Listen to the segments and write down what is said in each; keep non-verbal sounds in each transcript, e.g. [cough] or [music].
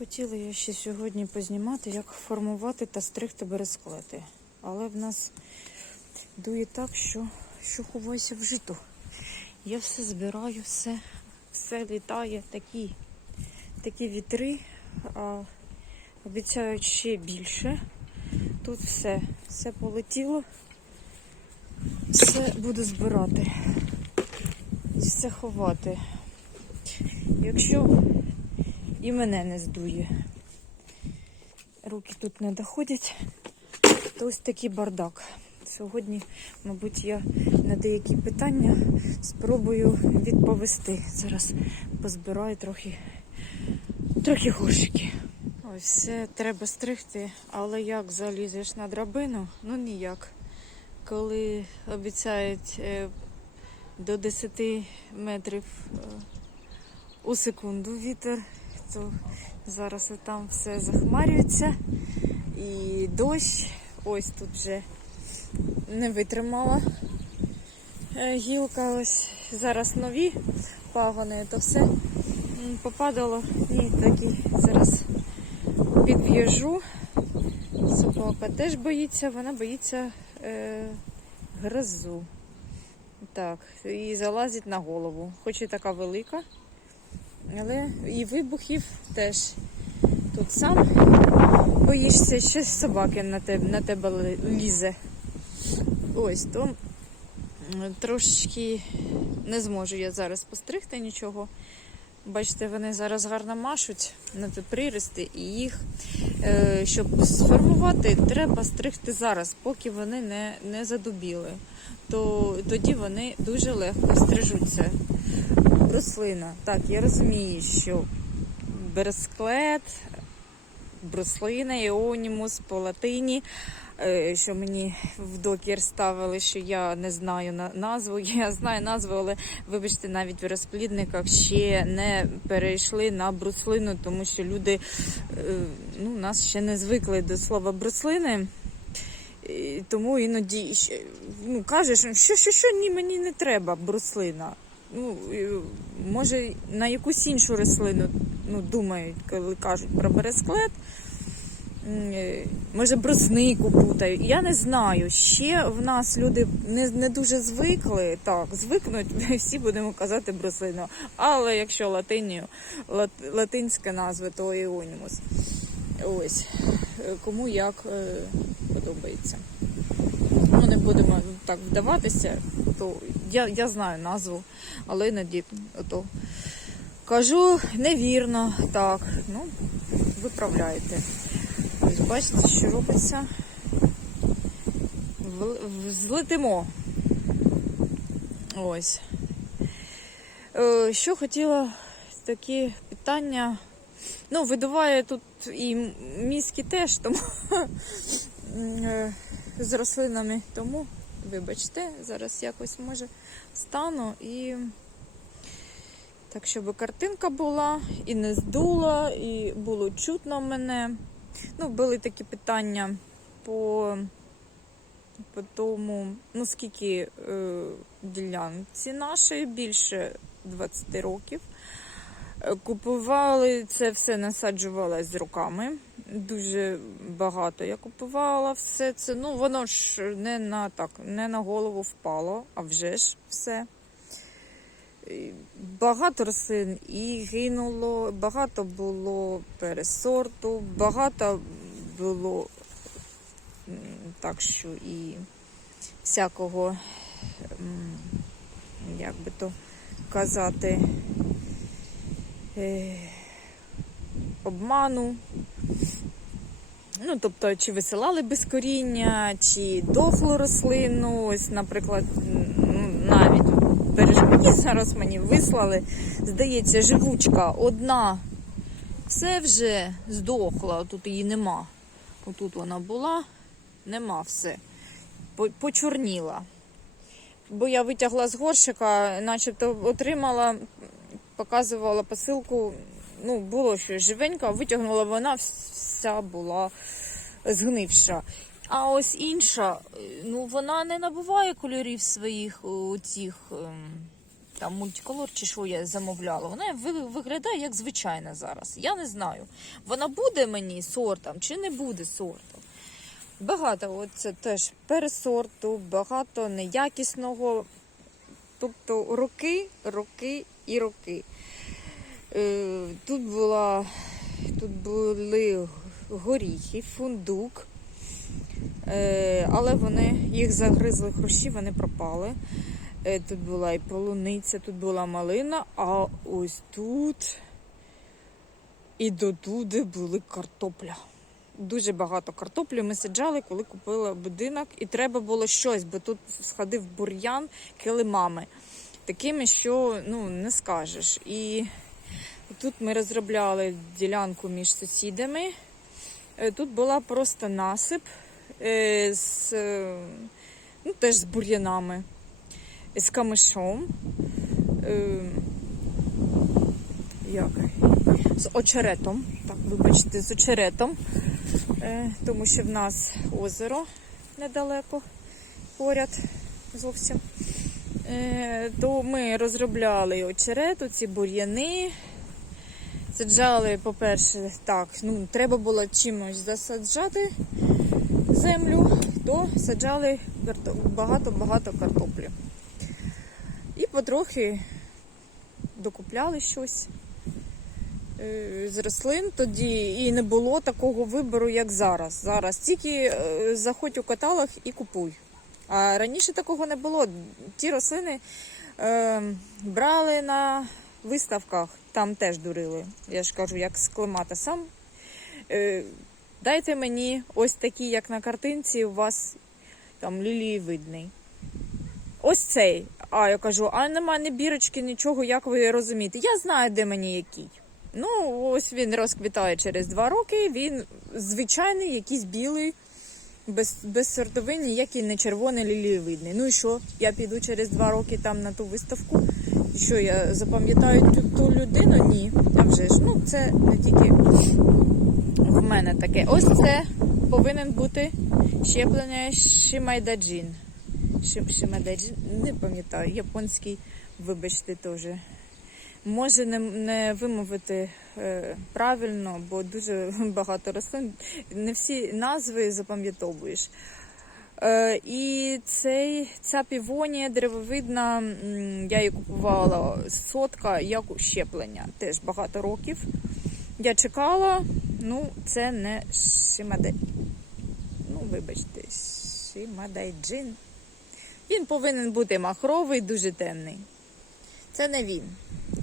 Хотіла я ще сьогодні познімати, як формувати та стригти бересклети. Але в нас дує так, що, що ховайся в житу. Я все збираю, все, все літає, такі, такі вітри, а обіцяють ще більше. Тут все, все полетіло, все буду збирати, все ховати. Якщо і мене не здує. Руки тут не доходять. То ось такий бардак. Сьогодні, мабуть, я на деякі питання спробую відповісти. Зараз позбираю трохи, трохи горшики. Ось все треба стригти, але як залізеш на драбину? Ну ніяк. Коли обіцяють е, до 10 метрів е, у секунду вітер, то зараз і там все захмарюється. І дощ ось тут вже не витримала е, гілка. Ось зараз нові пагони, то все попадало. І такий зараз підв'яжу. Собака теж боїться, вона боїться е, грозу. Так, і залазить на голову. Хоч і така велика. Але і вибухів теж. Тут сам боїшся, що собаки на тебе, на тебе лізе. Ось, то трошечки не зможу я зараз постригти нічого. Бачите, вони зараз гарно машуть на ті прирости, і їх, е, щоб сформувати, треба стригти зараз, поки вони не, не задубіли. То тоді вони дуже легко стрижуться бруслина. Так, я розумію, що бересклет, бруслина, іонімус по латині. е, Що мені в докір ставили, що я не знаю назву. [laughs] Я знаю назву, але вибачте, навіть в розплідниках ще не перейшли на бруслину, тому що люди е, ну, нас ще не звикли до слова бруслини. Тому іноді ну, кажеш, що, що, що ні, мені не треба бруслина ну, може на якусь іншу рослину ну, думають, коли кажуть про бересклет. Може, бруснику путають. Я не знаю. Ще в нас люди не, не дуже звикли. Так, звикнуть, [laughs] всі будемо казати бруслину. Але якщо латинію, лат, латинська назва, то іонімус. Ось. Е, Кому як е, подобається. Ну, не будемо так вдаватися, то я, я знаю назву, але іноді ото кажу невірно, так, ну, виправляєте. Ось бачите, що робиться. Злетимо. Ось. Е, Що хотіла такі питання. Ну, видуває тут і мізки теж, тому [laughs] е, з рослинами. Тому, вибачте, зараз якось може встану і так, щоб картинка була і не здула, і було чутно мене. Ну, були такі питання по, по тому, ну скільки е, ділянці нашої, більше 20 років. Купували це все, насаджувала з руками. Дуже багато я купувала все це. Ну, воно ж не на так, не на голову впало, а вже ж все. Багато рослин і гинуло, багато було пересорту, багато було так, що і всякого, як би то казати, обману. Ну, тобто, чи висилали без коріння, чи дохлу рослину. Ось, наприклад, ну, навіть бережмені зараз мені вислали. Здається, живучка одна. Все вже здохла, тут її нема. Отут вона була, нема все. Почорніла. Бо я витягла з горщика, начебто отримала, показувала посилку. Ну, було щось живенька, витягнула вона вся була згнивша. А ось інша, е, ну вона не набуває кольорів своїх у цих ем, там мультиколор чи що я замовляла. Вона виглядає як звичайна зараз. Я не знаю, вона буде мені сортом чи не буде сортом. Багато от це теж пересорту, багато неякісного. Тобто роки, роки і роки. Е, Тут була тут були горіхи, фундук, е, але вони їх загризли хрущі, вони пропали. Е, Тут була і полуниця, тут була малина, а ось тут і дотуди були картопля. Дуже багато картоплі ми саджали, коли купили будинок, і треба було щось, бо тут сходив бур'ян килимами, такими, що ну, не скажеш. І тут ми розробляли ділянку між сусідами. Е, Тут була просто насип е, з, е, ну, теж з бур'янами, з камишом. Як? З очеретом. Так, вибачте, з очеретом. Тому що в нас озеро недалеко поряд зовсім. То ми розробляли очерет, ці бур'яни. Саджали, по-перше, так, ну, треба було чимось засаджати землю, то саджали багато-багато картоплі. І потрохи докупляли щось е, з рослин тоді і не було такого вибору, як зараз. Зараз тільки е, заходь у каталог і купуй. А раніше такого не було. Ті рослини е, брали на виставках, там теж дурили. Я ж кажу, як з клемата сам. Е, дайте мені ось такі, як на картинці, у вас там лілії видний. Ось цей. А я кажу, а нема ні бірочки, нічого, як ви розумієте. Я знаю, де мені який. Ну, ось він розквітає через два роки. Він звичайний, якийсь білий, без, без сортовин, ніякий не червоний лілієвидний. Ну і що? Я піду через два роки там на ту виставку. Що я запам'ятаю ту, ту людину? Ні. А вже ж, ну це не тільки в мене таке. Ось це повинен бути щеплення Шимайдаджін. Шим, Шимайдаджін, не пам'ятаю, японський, вибачте, теж. Може не, не вимовити е, правильно, бо дуже [laughs] багато рослин, не всі назви запам'ятовуєш. Е, і цей, ця півонія деревовидна, я її купувала сотка як щеплення, теж багато років. Я чекала, ну це не Шимадай. Ну, вибачте, Шимадайджин. Він повинен бути махровий, дуже темний. Це не він.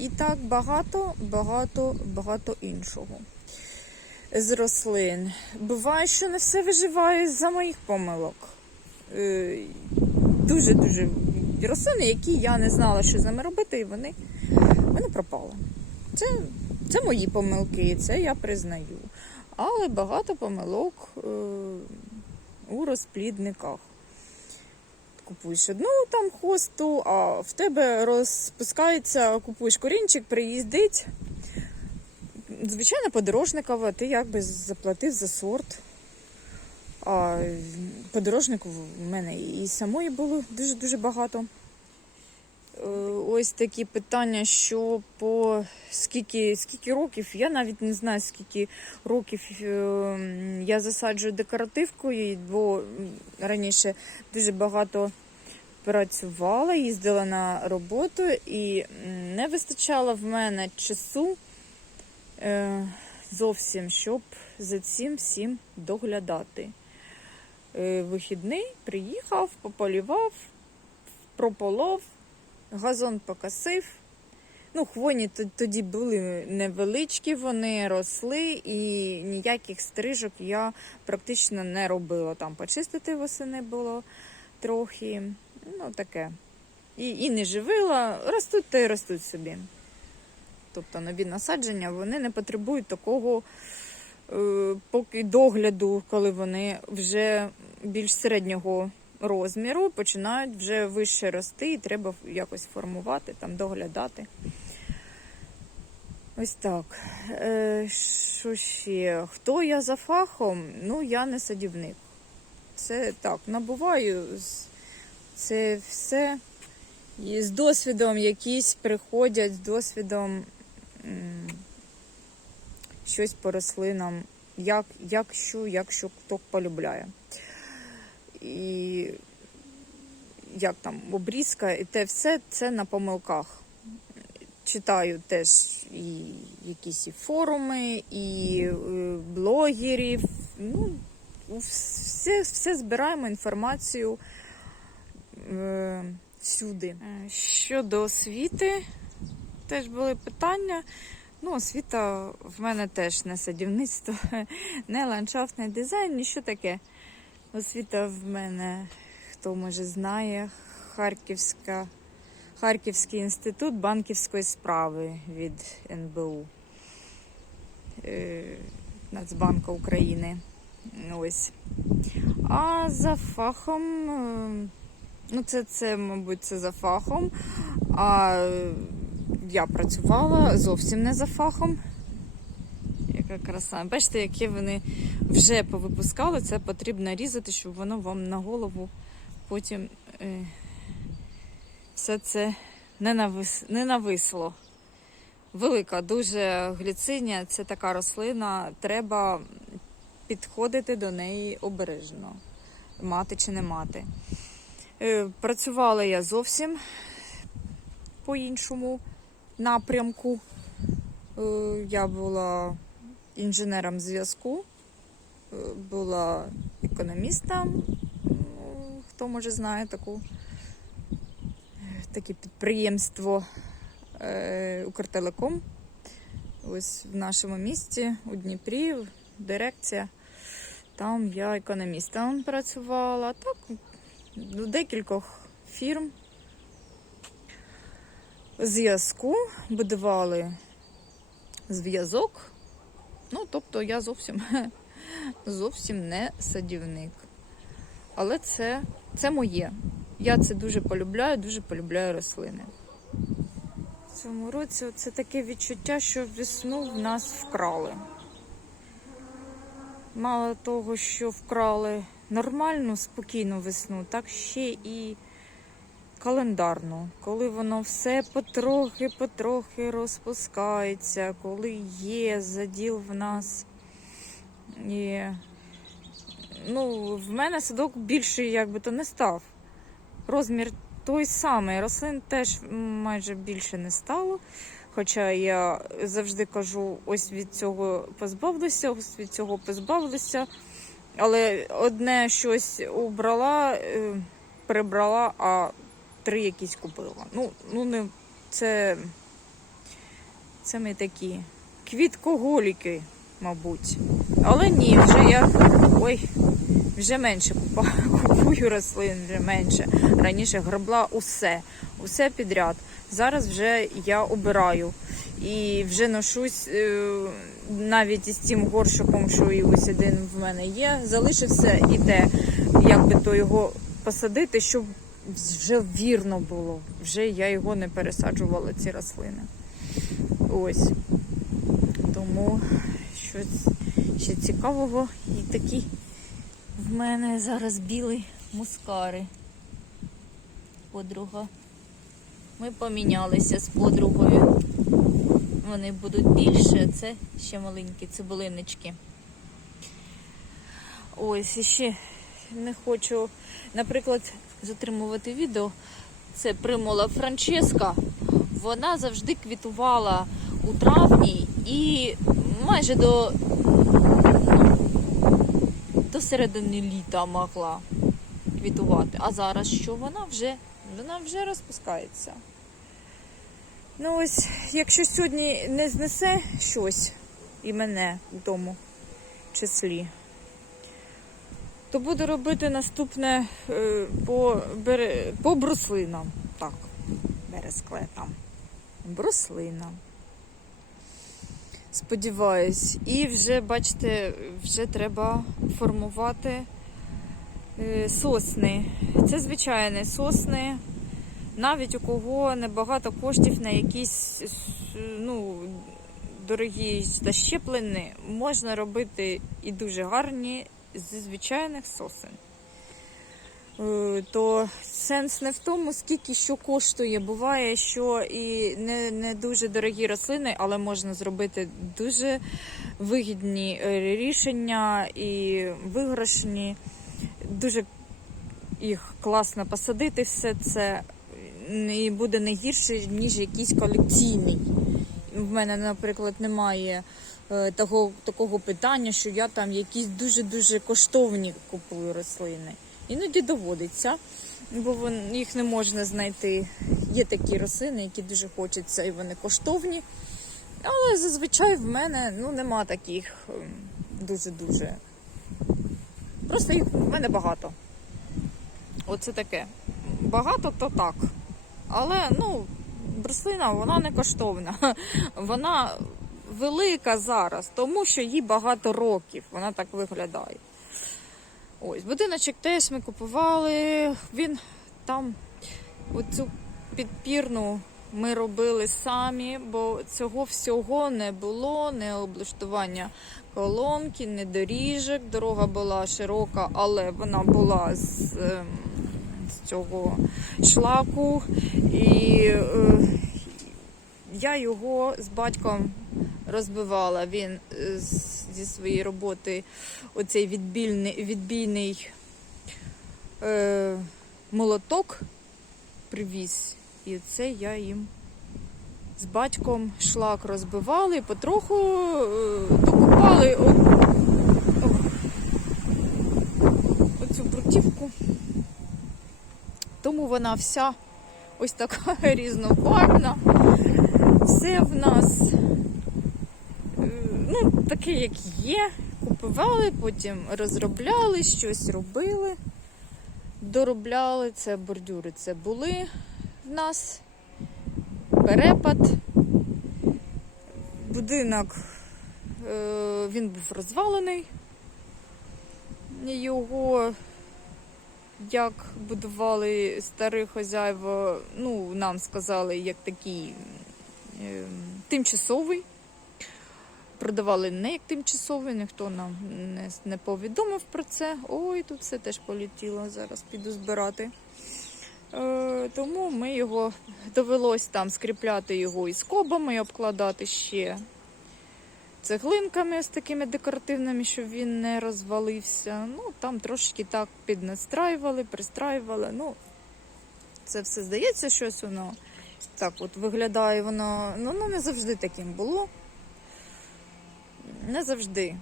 І так багато, багато, багато іншого з рослин. Буває, що не все виживає за моїх помилок. Е, Дуже-дуже рослини, які я не знала, що з ними робити, і вони, вони пропали. Це, це мої помилки, це я признаю. Але багато помилок е, у розплідниках. Купуєш одну там хосту, а в тебе розпускається, купуєш корінчик, приїздить. Звичайно, подорожникова, ти якби заплатив за сорт. А подорожників в мене і самої було дуже-дуже багато. Е, Ось такі питання, що по скільки, скільки років, я навіть не знаю, скільки років е, я засаджую декоративкою, бо раніше дуже багато працювала, їздила на роботу і не вистачало в мене часу е, зовсім, щоб за цим всім доглядати. Е, Вихідний приїхав, пополівав, прополов, газон покосив. Ну, хвойні т- тоді були невеличкі, вони росли, і ніяких стрижок я практично не робила. Там почистити восени було трохи, ну таке. І, і не живила, ростуть та й ростуть собі. Тобто нові насадження вони не потребують такого поки догляду, коли вони вже більш середнього розміру починають вже вище рости, і треба якось формувати, там, доглядати. Ось так. Е, що ще? Хто я за фахом? Ну, я не садівник. Це так, набуваю це все І з досвідом якісь приходять з досвідом щось по рослинам, як, як що, як що хто полюбляє. І як там обрізка, і те все це на помилках. Читаю теж і якісь і форуми, і е, блогерів. Ну, все, все збираємо інформацію е, всюди. Е, Щодо освіти, теж були питання. Ну, освіта в мене теж не садівництво, [laughs] не ландшафтний дизайн, ніщо таке. Освіта в мене, хто може знає, Харківська, Харківський інститут банківської справи від НБУ е, Нацбанку України. Ось. А за фахом, е, ну це, це, мабуть, це за фахом. А я працювала зовсім не за фахом. Яка краса. Бачите, які вони вже повипускали, це потрібно різати, щоб воно вам на голову потім е, все це не, навис, не нависло. Велика, дуже гліцинія, це така рослина, треба підходити до неї обережно, мати чи не мати. Е, Працювала я зовсім по іншому напрямку. Е, Я була інженером зв'язку, е, була економістом. Ну, Хто може знає таку, таке підприємство е, Укртелеком. Ось в нашому місті у Дніпрі, дирекція. Там я економістом працювала. Так, в декількох фірм зв'язку будували зв'язок. Ну, тобто я зовсім, [laughs] зовсім не садівник. Але це, це моє. Я це дуже полюбляю, дуже полюбляю рослини. В цьому році це таке відчуття, що весну в нас вкрали. Мало того, що вкрали нормальну, спокійну весну, так ще і календарну, коли воно все потрохи-потрохи розпускається, коли є заділ в нас. І, ну, в мене садок більший, як би то не став. Розмір той самий. Рослин теж майже більше не стало. Хоча я завжди кажу, ось від цього позбавлюся, ось від цього позбавлюся. Але одне щось убрала, е, прибрала, а три якісь купила. Ну, ну не це, це ми такі квіткоголіки, мабуть. Але ні, вже я ой, вже менше купую рослин, вже менше. Раніше гребла усе, усе підряд. Зараз вже я обираю. І вже ношусь е, навіть із тим горшиком, що і ось один в мене є. Залишився і те, як би то його посадити, щоб вже вірно було. Вже я його не пересаджувала, ці рослини. Ось. Тому щось ще цікавого. І такі в мене зараз білий мускари. Подруга. Ми помінялися з подругою. Вони будуть більше, це ще маленькі цибулиночки. Ось і ще не хочу, наприклад, затримувати відео. Це примула Франческа. Вона завжди квітувала у травні і майже до, до середини літа могла квітувати. А зараз що вона вже? Вона вже розпускається. Ну ось, якщо сьогодні не знесе щось і мене в тому числі, то буду робити наступне е, по, по бруслинам. Так, бересклетам. Бруслина. Сподіваюсь. І вже, бачите, вже треба формувати е, сосни. Це звичайні сосни. Навіть у кого небагато коштів на якісь ну, дорогі та щеплені, можна робити і дуже гарні зі звичайних сосен. е, то сенс не в тому, скільки що коштує. Буває, що і не, не дуже дорогі рослини, але можна зробити дуже вигідні е, рішення і виграшні. Дуже їх класно посадити все це і буде не гірше, ніж якийсь колекційний. В мене, наприклад, немає того, такого питання, що я там якісь дуже-дуже коштовні купую рослини. Іноді доводиться, бо їх не можна знайти. Є такі рослини, які дуже хочеться, і вони коштовні. Але зазвичай в мене ну, нема таких ем, дуже-дуже. Просто їх в мене багато. Оце таке. Багато то так. Але ну, рослина вона не коштовна. [laughs] Вона велика зараз, тому що їй багато років. Вона так виглядає. Ось, будиночок теж ми купували. Він там оцю підпірну ми робили самі, бо цього всього не було, не облаштування колонки, не доріжок. Дорога була широка, але вона була з, ем, цього шлаку. І е, я його з батьком розбивала. Він е, зі своєї роботи оцей відбільний, відбійний е, молоток привіз. І це я їм з батьком шлак розбивали потроху е, докупали о, о, оцю бруківку. Тому вона вся ось така [laughs] різнофарбна. Все в нас ну, таке, як є. Купували, потім розробляли, щось робили, доробляли. Це бордюри, це були в нас. Перепад. Будинок е, він був розвалений. Його як будували старих хозяїв, ну, нам сказали, як такий тимчасовий. Продавали не як тимчасовий, ніхто нам не, не повідомив про це. Ой, тут все теж полетіло. Зараз піду збирати. Е, тому ми його довелось там скріпляти його із скобами, і обкладати ще цеглинками з такими декоративними, щоб він не розвалився. Ну, там трошки так піднастраювали, пристраювали. Ну, це все здається, щось воно так от виглядає, воно ну, ну не завжди таким було. Не завжди.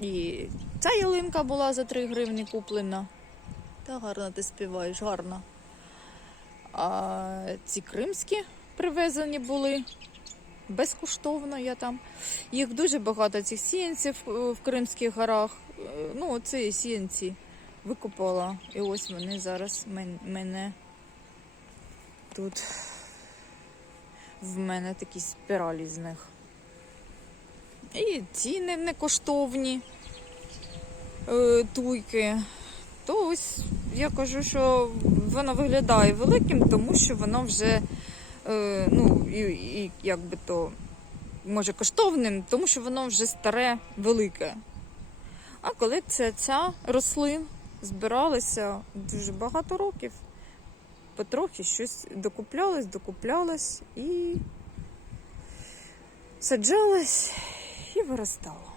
І ця ялинка була за 3 гривні куплена. Та гарно ти співаєш, гарно. А ці кримські привезені були безкоштовно. Я там. Їх дуже багато цих сіянців е, в Кримських горах. Е, Ну, ці сіянці викопала. І ось вони зараз мене тут. В мене такі спіралі з них. І ціни не коштовні е, туйки. То ось я кажу, що воно виглядає великим, тому що воно вже е, ну, і, і як би то може коштовним, тому що воно вже старе, велике. А колекція ця рослин збиралася дуже багато років. Потрохи щось докуплялось, докуплялось і саджалось і виростало.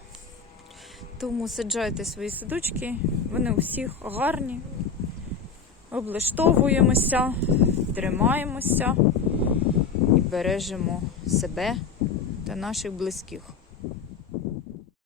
Тому саджайте свої садочки, вони у всіх гарні. Облаштовуємося, тримаємося і бережемо себе та наших близьких.